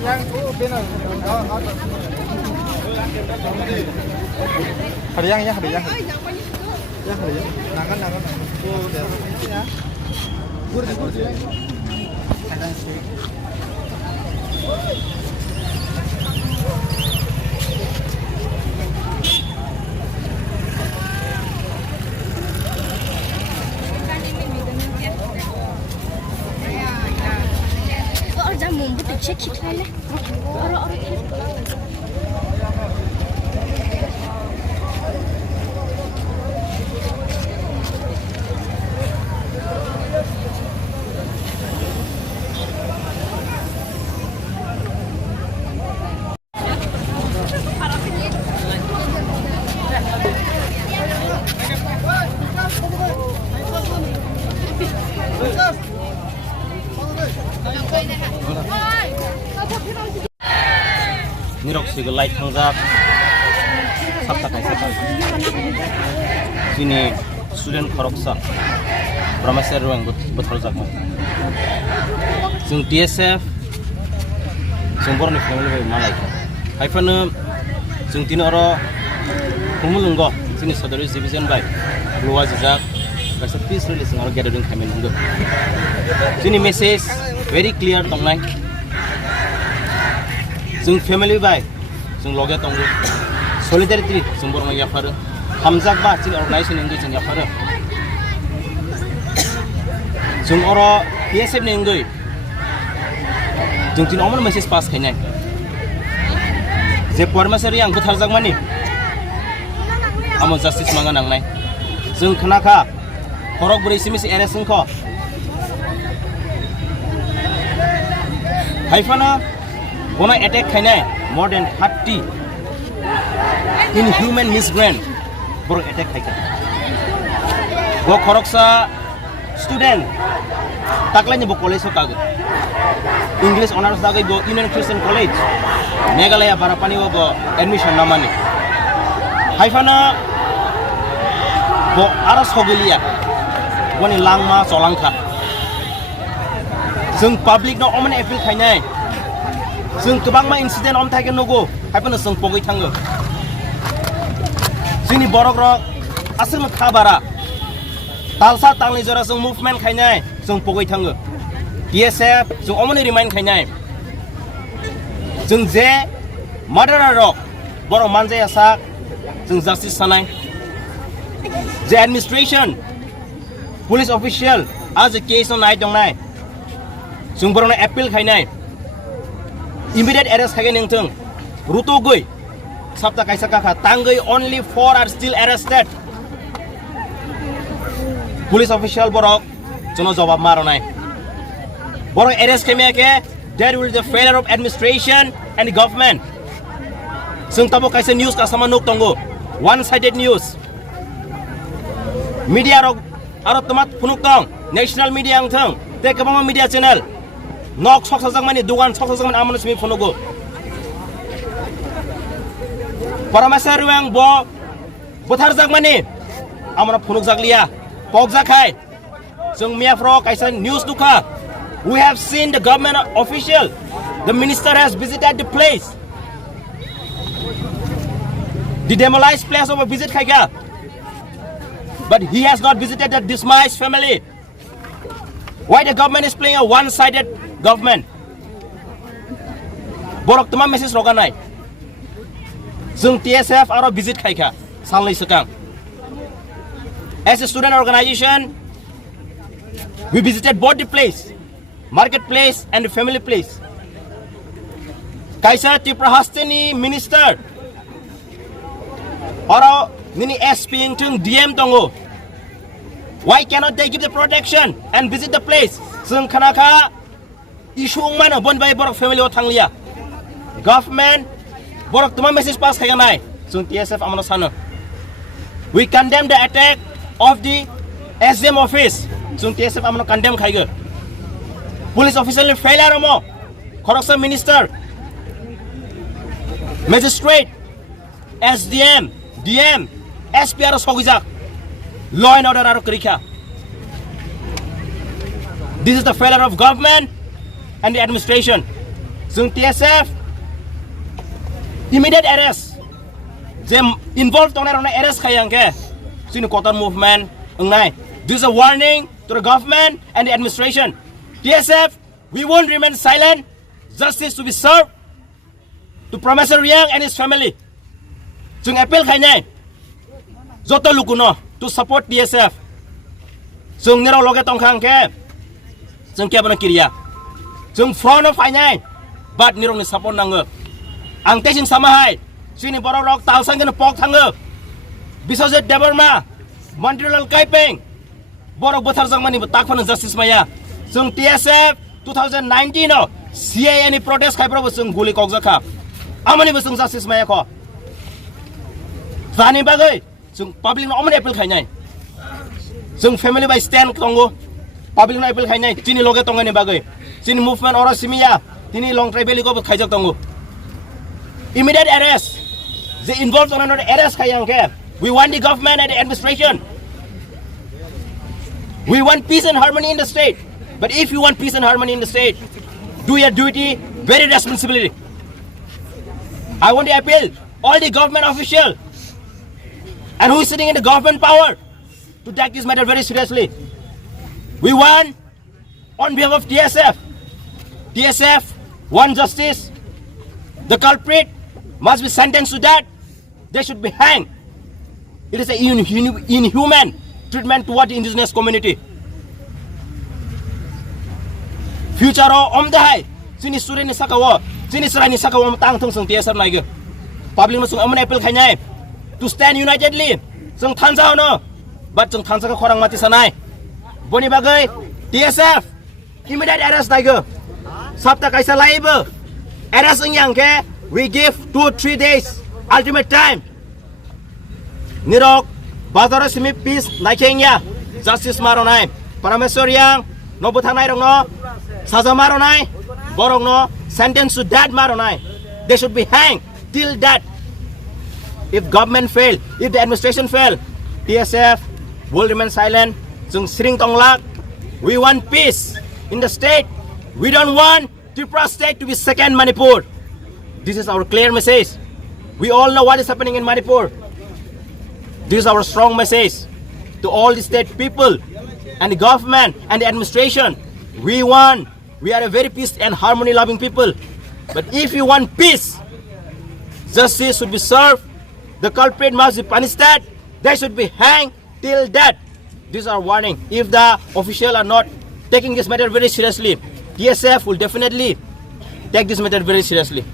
Ada yang ya, ada yang. Ya, ada yang. Nangan. Oh, dia. Ya. Gur. Ada sih. Nirok light hangjak sabta kaisa sini student koroksa promeser ruang betul jakma sung TSF sung borni family malai haifana sung tinoro humulungo sini sodori division by luwa jak kaisa peace release ngor gathering khamen hungo sini message very clear tongnai जों family bye जों लगे दंगो solidarity जों बरम याफारो हामजाक बा जों organisation इंगै जों याफारो जों अरो PSF नि इंगै जों दिन अमन मेसेज पास खायनाय जे परमेश्वरी आं बुथारजाक मानि आमो जस्टिस मांगा नांनाय जों खनाखा खरक ब्रैसिमिस एरेसनख हाइफाना One attack khainai more than 30 inhuman migrant boro attack khaika go khoroksa student taklai ni bo college ka English honors dagai bo Union Christian College Meghalaya Barapani bo admission namani haifana bo ara sogulia boni langma solangkha जों public no omen appeal khainai जों गोबां incident om थाइके नगो हाइफानो जों पगै थाङो जोंनि बर'ग्र आसोम खाबारा तालसा तालनि जरा जों movement खायनाय जों पगै थाङो PSF जों अमने रिमाइन्ड खायनाय जों जे मार्डारार बर' मानजाया सा जों जस्टिस सानाय जे एडमिनिस्ट्रेशन पुलिस अफिशियल आज केस नाय दंनाय जों बर'नो appeal खायनाय immediate arrest kage ningtung ruto goi sabta kaisa kaka tangai only 4 are still arrested police official borok jono jawab maronai borok arrest keme ke there will be the failure of administration and the government sung tabo kaisa news ka sama nok tongo one sided news media rok aro tomat phunuk tong national media ang thang te kabama media channel nok sok sajak mani dugan sok sajak mani amon simi phonogo paramesar ruang bo bothar jak mani amra phonok jaklia pok jakhai jong miafro kaisa news dukha we have seen the government official the minister has visited the place the demolished place of a visit khaiga but he has not visited the demised family why the government is playing a one-sided government borok tuma message roganai जों TSF aro visit khaika salnai sakang as a student organization we visited both the place marketplace and the family place kaisa Tiprahastini minister aro nini SP ingtung DM tongo why cannot they give the protection and visit the place जों khanaka issue mana bon bai borok family o thanglia government borok tuma message pass khayanai जों TSF amano sano we condemn the attack of the SDM office जों TSF amano condemn khaigo police official failure mo khoroksa minister magistrate SDM DM SP aro sogijak law and order aro krikha this is the failure of government and the administration जों TSF immediate arrest जे involved tongna arrest khayangke जोंनि cotton movement ngai. This is a warning to the government and the administration. TSF, we won't remain silent. Justice to be served to Professor Riang and his family. Jung appeal khainai joto lukuno to support TSF. Jung nero loge tongkhang ke jung kya bana kiriya jung front of khainai but nero ni support nango ang tesing samahai sini borok rok talsang gena pok thango Biswajit Debarma Mantril Kaipeng borok bothar jangmani takphano justice maya jung TSF 2019 no CA ni protest khaipro jung guli kokjakha amani bosung justice maya kho Zani bagai jung public no amani appeal khainai jung family by stand tongo public no appeal khainai chini loge tongani bagai chini movement ora simia tini long tribal ko khaijak tongo immediate arrest the involved on another arrest khayang ke we want the government and the administration we want peace and harmony in the state but if you want peace and harmony in the state do your duty very responsibility I want to appeal all the government officials and who is sitting in the government power to take this matter very seriously. We want, on behalf of TSF, want justice. The culprit must be sentenced to death. They should be hanged. It is an inhuman treatment toward the indigenous community. Future om dahai, sini suri ni sakawa, sini serai ni sakawa tang thong sung TSF lagi. Public masung amun appeal kanyai to stand unitedly. Sung thansao no. But jeng thansa ka khorang mati sanai boni bagai TSF immediate arrest daigo sabta kaisa laibo arrest yang ke we give 2-3 days ultimate time nirok bazar simi peace naikengya justice maronai Parameswar yang no buthanai rong no saja maronai borong no sentence to death maronai they should be hanged till death if government fail if the administration fail TSF will remain silent. Jung sring tonglak. We want peace in the state. We don't want Tripura state to be second Manipur. This is our clear message. We all know what is happening in Manipur. This is our strong message to all the state people and the government and the administration. We are a very peace and harmony loving people. But if you want peace, justice should be served. The culprit must be punished. They should be hanged till death. This is our warning. If the officials are not taking this matter very seriously, TSF will definitely take this matter very seriously.